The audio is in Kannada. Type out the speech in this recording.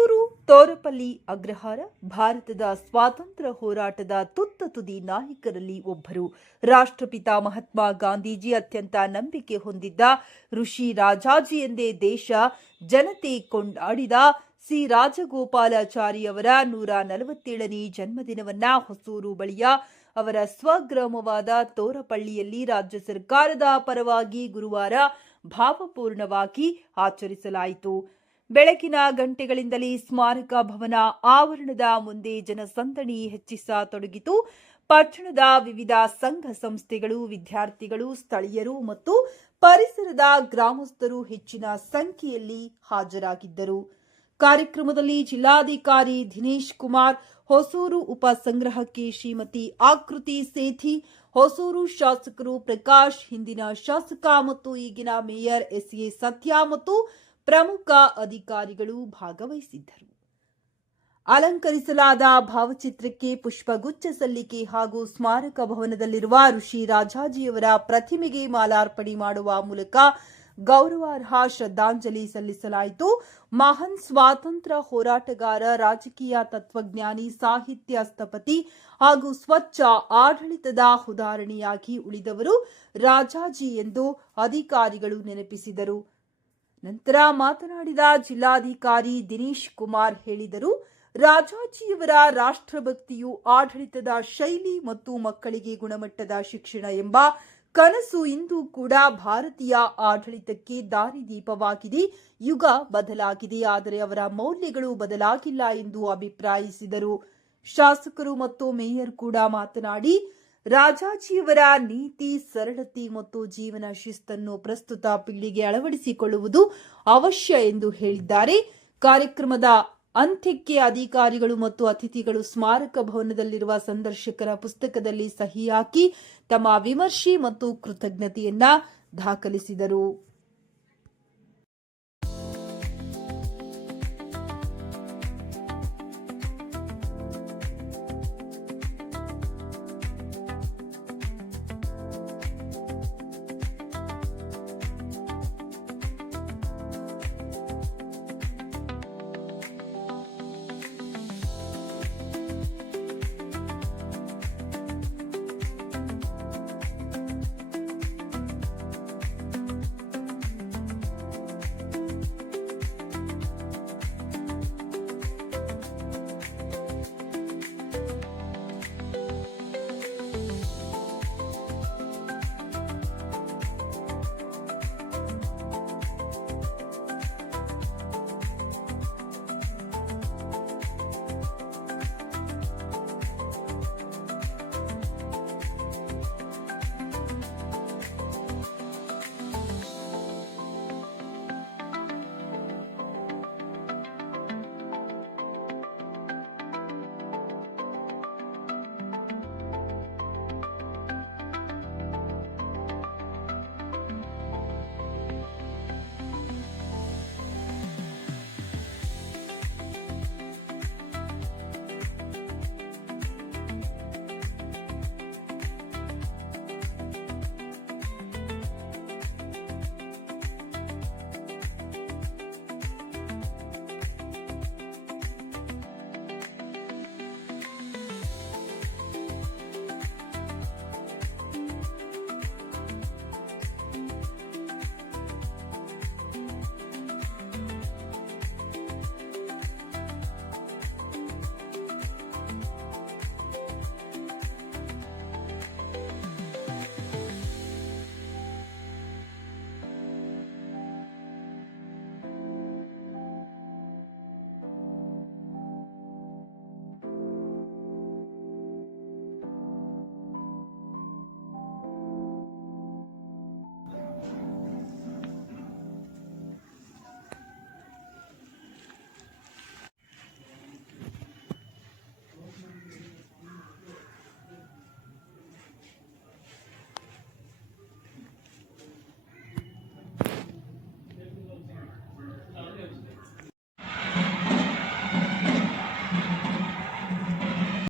ಹೊಸೂರು ತೋರಪಲ್ಲಿ ಅಗ್ರಹಾರ ಭಾರತದ ಸ್ವಾತಂತ್ರ್ಯ ಹೋರಾಟದ ತುತ್ತ ತುದಿ ನಾಯಕರಲ್ಲಿ ಒಬ್ಬರು. ರಾಷ್ಟ್ರಪಿತ ಮಹಾತ್ಮ ಗಾಂಧೀಜಿ ಅತ್ಯಂತ ನಂಬಿಕೆ ಹೊಂದಿದ್ದ ಋಷಿ ರಾಜಾಜಿ ಎಂದೇ ದೇಶ ಜನತೆ ಕೊಂಡಾಡಿದ ಸಿ ರಾಜಗೋಪಾಲಾಚಾರಿ ಅವರ 147ನೇ ಜನ್ಮದಿನವನ್ನ ಹೊಸೂರು ಬಳಿಯ ಅವರ ಸ್ವಗ್ರಾಮವಾದ ತೋರಪಳ್ಳಿಯಲ್ಲಿ ರಾಜ್ಯ ಸರ್ಕಾರದ ಪರವಾಗಿ ಗುರುವಾರ ಭಾವಪೂರ್ಣವಾಗಿ ಆಚರಿಸಲಾಯಿತು. ಬೆಳಕಿನ ಗಂಟೆಗಳಿಂದಲೇ ಸ್ಮಾರಕ ಭವನ ಆವರಣದ ಮುಂದೆ ಜನಸಂದಣಿ ಹೆಚ್ಚಿಸತೊಡಗಿತು. ಪಟ್ಟಣದ ವಿವಿಧ ಸಂಘ ಸಂಸ್ಥೆಗಳು, ವಿದ್ಯಾರ್ಥಿಗಳು, ಸ್ಥಳೀಯರು ಮತ್ತು ಪರಿಸರದ ಗ್ರಾಮಸ್ಥರು ಹೆಚ್ಚಿನ ಸಂಖ್ಯೆಯಲ್ಲಿ ಹಾಜರಾಗಿದ್ದರು. ಕಾರ್ಯಕ್ರಮದಲ್ಲಿ ಜಿಲ್ಲಾಧಿಕಾರಿ ದಿನೇಶ್ ಕುಮಾರ್, ಹೊಸೂರು ಉಪ ಸಂಗ್ರಹಕ್ಕೆ ಶ್ರೀಮತಿ ಆಕೃತಿ ಸೇಠಿ, ಹೊಸೂರು ಶಾಸಕರು ಪ್ರಕಾಶ್, ಹಿಂದಿನ ಶಾಸಕ ಮತ್ತು ಈಗಿನ ಮೇಯರ್ ಎಸ್ಎ ಸತ್ಯ ಮತ್ತು ಪ್ರಮುಖ ಅಧಿಕಾರಿಗಳು ಭಾಗವಹಿಸಿದ್ದರು. ಅಲಂಕರಿಸಲಾದ ಭಾವಚಿತ್ರಕ್ಕೆ ಪುಷ್ಪಗುಚ್ಛ ಸಲ್ಲಿಕೆ ಹಾಗೂ ಸ್ಮಾರಕ ಭವನದಲ್ಲಿರುವ ಋಷಿ ರಾಜಾಜಿಯವರ ಪ್ರತಿಮೆಗೆ ಮಾಲಾರ್ಪಣೆ ಮಾಡುವ ಮೂಲಕ ಗೌರವಾರ್ಹ ಶ್ರದ್ಧಾಂಜಲಿ ಸಲ್ಲಿಸಲಾಯಿತು. ಮಹಾನ್ ಸ್ವಾತಂತ್ರ್ಯ ಹೋರಾಟಗಾರ, ರಾಜಕೀಯ ತತ್ವಜ್ಞಾನಿ, ಸಾಹಿತ್ಯ ಸ್ಥಪತಿ ಹಾಗೂ ಸ್ವಚ್ಛ ಆಡಳಿತದ ಉದಾಹರಣೆಯಾಗಿ ಉಳಿದವರು ರಾಜಾಜಿ ಎಂದು ಅಧಿಕಾರಿಗಳು ನೆನಪಿಸಿದರು. ನಂತರ ಮಾತನಾಡಿದ ಜಿಲ್ಲಾಧಿಕಾರಿ ದಿನೇಶ್ ಕುಮಾರ್ ಹೇಳಿದರು, ರಾಜಾಜಿಯವರ ರಾಷ್ಟ್ರಭಕ್ತಿಯು, ಆಡಳಿತದ ಶೈಲಿ ಮತ್ತು ಮಕ್ಕಳಿಗೆ ಗುಣಮಟ್ಟದ ಶಿಕ್ಷಣ ಎಂಬ ಕನಸು ಇಂದು ಕೂಡ ಭಾರತೀಯ ಆಡಳಿತಕ್ಕೆ ದಾರಿದೀಪವಾಗಿದೆ. ಯುಗ ಬದಲಾಗಿದೆ, ಆದರೆ ಅವರ ಮೌಲ್ಯಗಳು ಬದಲಾಗಿಲ್ಲ ಎಂದು ಅಭಿಪ್ರಾಯಿಸಿದರು. ಶಾಸಕರು ಮತ್ತು ಮೇಯರ್ ಕೂಡ ಮಾತನಾಡಿ, ರಾಜಾಜಿಯವರ ನೀತಿ, ಸರಳತೆ ಮತ್ತು ಜೀವನ ಶಿಸ್ತನ್ನು ಪ್ರಸ್ತುತ ಪೀಳಿಗೆ ಅಳವಡಿಸಿಕೊಳ್ಳುವುದು ಅವಶ್ಯ ಎಂದು ಹೇಳಿದ್ದಾರೆ. ಕಾರ್ಯಕ್ರಮದ ಅಂತ್ಯಕ್ಕೆ ಅಧಿಕಾರಿಗಳು ಮತ್ತು ಅತಿಥಿಗಳು ಸ್ಮಾರಕ ಭವನದಲ್ಲಿರುವ ಸಂದರ್ಶಕರ ಪುಸ್ತಕದಲ್ಲಿ ಸಹಿ ಹಾಕಿ ತಮ್ಮ ವಿಮರ್ಶೆ ಮತ್ತು ಕೃತಜ್ಞತೆಯನ್ನ ದಾಖಲಿಸಿದರು.